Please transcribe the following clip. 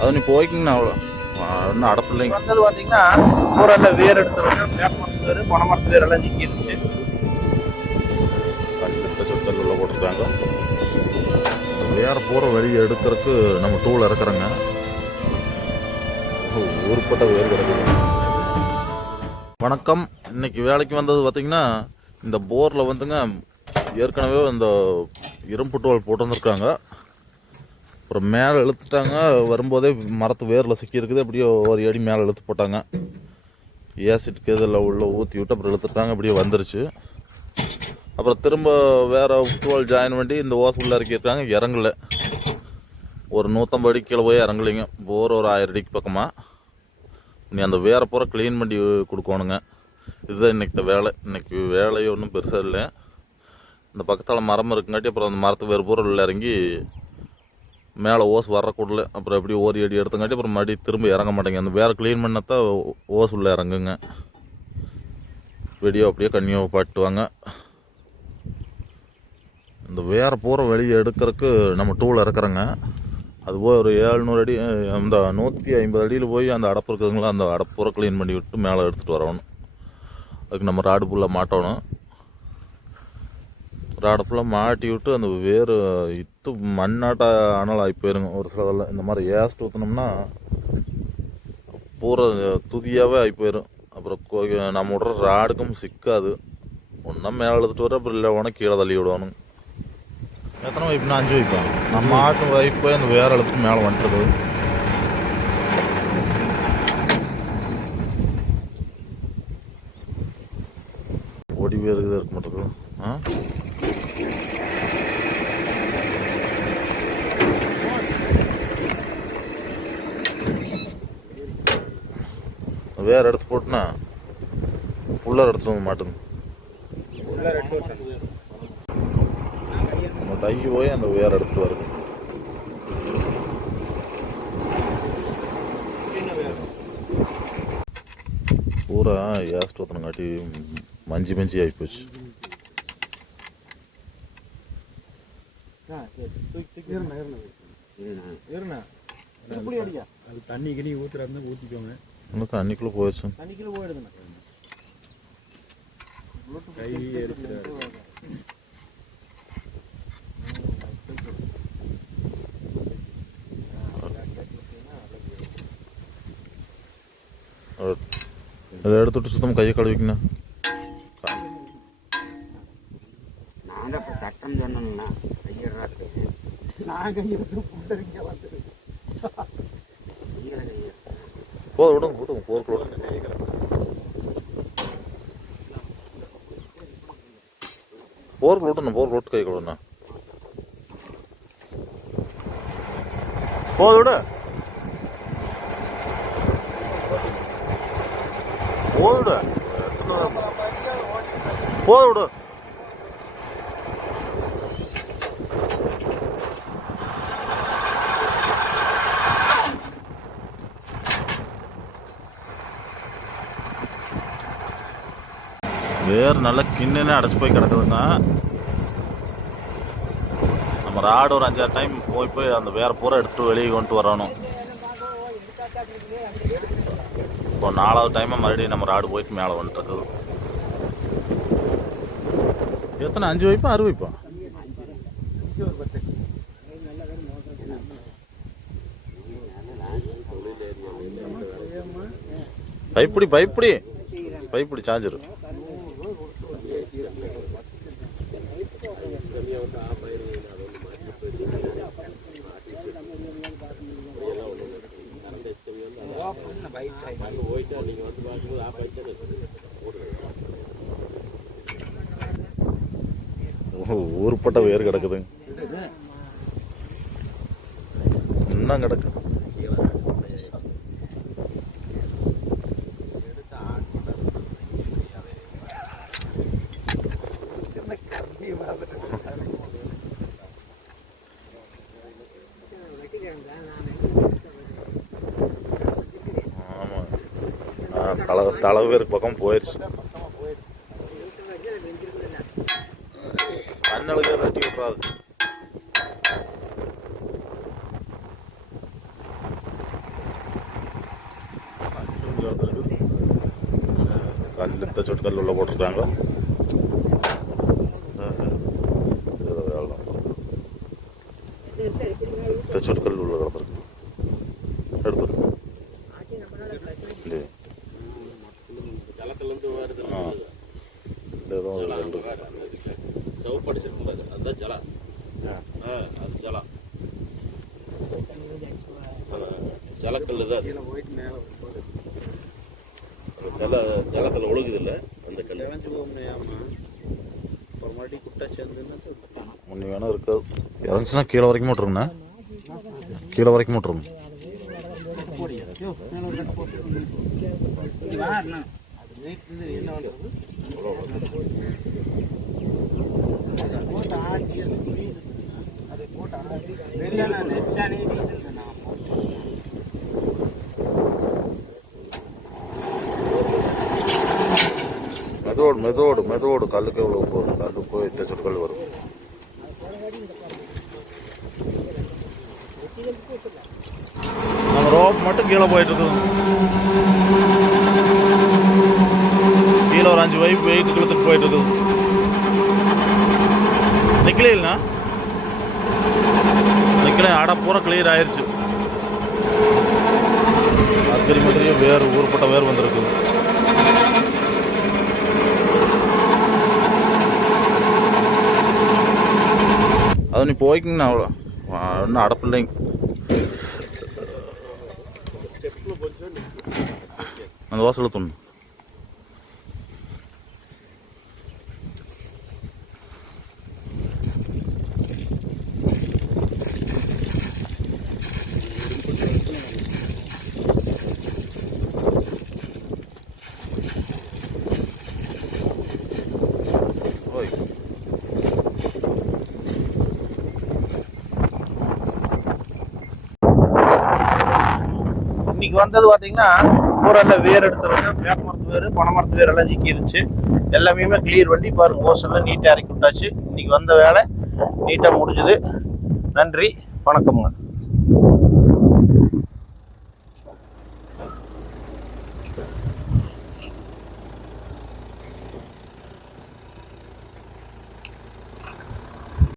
அது நீ போய்க்கிங்கண்ணா அவ்வளோ இன்னும் அடப்பு இல்லைங்க. வந்தது பார்த்தீங்கன்னா பூரெல்லாம் வேர் எடுத்துருவாங்க. வேப்பமரத்து வேறு பனைமரத்து வேர் எல்லாம் நீக்கி இருந்துச்சு. கண்டிப்பாக சுத்தல் உள்ள போட்டுருக்காங்க. வேற பூரை வெளியே எடுக்கிறதுக்கு நம்ம டூல் இறக்குறோங்க. ஊருப்பட்ட வேர் கிடக்குது. வணக்கம். இன்னைக்கு வேலைக்கு வந்தது பார்த்தீங்கன்னா இந்த போரில் வந்துங்க ஏற்கனவே இந்த இரும்பு டோல் போட்டு வந்திருக்காங்க. அப்புறம் மேலே இழுத்துட்டாங்க. வரும்போதே மரத்து வேரில் சிக்கியிருக்குது. அப்படியே ஒரு அடி மேலே இழுத்து போட்டாங்க. ஏசிட்டுக்கு இதில் உள்ள ஊற்றி விட்டு அப்புறம் இழுத்துட்டாங்க. அப்படியே வந்துருச்சு. அப்புறம் திரும்ப வேறு டோல் ஜாயின் பண்ணி இந்த ஓஸ் உள்ளே இறக்கியிருக்காங்க. இறங்கலை. ஒரு 150 அடி கீழே போய் இறங்கலைங்க. போர் ஒரு 1000 அடிக்கு பக்கமாக. நீ அந்த வேரை பூரா க்ளீன் பண்ணி கொடுக்கணுங்க. இதுதான் இன்றைக்கி வேலை. இன்றைக்கி வேலையே ஒன்றும் பெருசாக இல்லை. இந்த பக்கத்தில் மரம் இருக்குங்காட்டி அப்புறம் அந்த மரத்து வேறு பூரா உள்ள இறங்கி மேலே ஓஸ் வரக்கூடல. அப்புறம் எப்படி ஓரி அடி எடுத்தங்காட்டி அப்புறம் மறுபடி திரும்ப இறங்க மாட்டேங்க. அந்த வேறு க்ளீன் பண்ணத்தான் ஓஸ் உள்ளே இறங்குங்க. வெடியோ அப்படியே கண்ணியோ பாட்டுவாங்க. இந்த வேறு பூரா வெளியே எடுக்கிறதுக்கு நம்ம டூல் இறக்குறோங்க. அது போய் ஒரு 700 அடி அந்த 150 அடியில் போய் அந்த அடப்பு இருக்குதுங்களா, அந்த அடப்பு பூரா க்ளீன் பண்ணி விட்டு மேலே எடுத்துகிட்டு வரணும். அதுக்கு நம்ம ராடு ஃபுல்லாக மாட்டணும். ராடை ஃபுல்லாக மாட்டி விட்டு அந்த வேறு இத்து மண்ணாட்ட அனல் ஆகி போயிருங்க. ஒரு சிலதில் இந்த மாதிரி ஏஸ்ட் ஊற்றினோம்னா பூரா துதியாகவே ஆகி போயிடும். அப்புறம் நம்ம விட்ற ராடுக்கும் சிக்காது. ஒன்றா மேலே எடுத்துகிட்டு வர, அப்புறம் இல்லை உடனே கீழே தள்ளி விடணும். எத்தனை வைப்புனா 5 வைப்பேன். நம்ம ஆட்டு வைப்பு போய் அந்த வேறு இடத்துக்கு மேலே வந்துடுது. ஒடி வேறு இதாக இருக்க மாட்டேங்குது. வேறு எடுத்து போட்டுனா உள்ளார எடுத்துட்டு வந்து மாட்டுங்க. நம்ம டை போய் அந்த வேறு எடுத்துட்டு வருது. பூரா ஏஸ்ட் ஊற்றினங்காட்டி மஞ்சி மஞ்சி ஆகி போச்சு. தண்ணி கிணி ஊற்றுறாருன்னா ஊற்றிக்கோங்க. இன்னும் தண்ணிக்குள்ளே போயிடுச்சு. தண்ணிக்குள்ளே போயிடுதுண்ணா. கை எடுத்துறாரு. அதை எடுத்துட்டு சுத்தம் கையை கழுவிக்கண்ணா. நாங்கள் இப்போ சட்டம் சொன்னோம்னா கையிடுறாரு. நான் கையிட்டு போட்டுருங்க வந்து போதும் விடுங்க விடுங்க. போர்க்குள்ள விட்டுண்ணா. போர்க்குள்ள விட்டு கை கழுவுண்ணா. போது விடு. போது விடு. போது விடு. வேறு நல்லா கிண்ணே அடைச்சி போய் கிடக்குதுங்க. நம்ம ராடு ஒரு 5-6 டைம் போய் அந்த வேறு பூரா எடுத்துகிட்டு வெளியே கொண்டு வரணும். இப்போ 4வது டைமாக மறுபடியும் நம்ம ராடு போயிட்டு மேலே வந்துட்டுருக்குது. எத்தனை 5 வைப்பா 6 வைப்பா? பைப்பிடி பைப்பிடி பைப்பிடி சார்ஜரு. ஊருப்பட்ட வேர் கிடக்குதுங்க. இன்னும் கிடக்கு. ஆமாம், தலைவேருக்கு பக்கம் போயிடுச்சு. கண்ணழுக தட்டி விட்றாது. கல் இந்த சொட்டு கல் உள்ள போட்டிருக்காங்க. இந்த சொட்டு கல் உள்ள கிடந்திருக்கு. எடுத்துருக்கு. அதுதான் ஜலா. அது ஜலா. ஜலக்கல்லு தான் ஜலத்தில் ஒழுகுது இல்லை அந்த கல். முன்னி வேணா இருக்காது. இறங்குச்சுன்னா கீழே வரைக்கும் விட்டுருங்கண்ணா. கீழே வரைக்கும் விட்டுருங்க. மெதோடு மெதோடு மெதோடு கல்லுக்கு எவ்வளோ போகுது. கல்லு போய் இந்த சொட்டு கல் வரும். நம்ம ரோப் மட்டும் கீழே போயிட்டு இருக்குது. கீழே ஒரு 5 வைப் வெயிட் இழுத்துட்டு போயிட்டு இருக்குது. நிக்கலைண்ணா, நிக்கல. அடை பூரா கிளியர் ஆயிடுச்சு. அக்கறி மாதிரியே வேறு ஊர்பட்ட வேறு வந்திருக்கு. அது நீ போய்க்குங்கண்ணா. அவ்வளோ ஒன்றும் அடப்பு இல்லைங்க. அந்த வாசலில் தோணும். இன்னைக்கு வந்தது பார்த்தீங்கன்னா பூரெல்லாம் வேர் எடுத்துருங்க. வேப்பமரத்து வேர், பனைமரத்து வேர் எல்லாம் சிக்கி இருந்துச்சு. எல்லாமே கிளியர் பண்ணி பாருங்க, ஓசெல்லாம் நீட்டாக இறக்கி விட்டாச்சு. இன்னைக்கு வந்த வேலை நீட்டாக முடிஞ்சுது. நன்றி, வணக்கம்ங்க.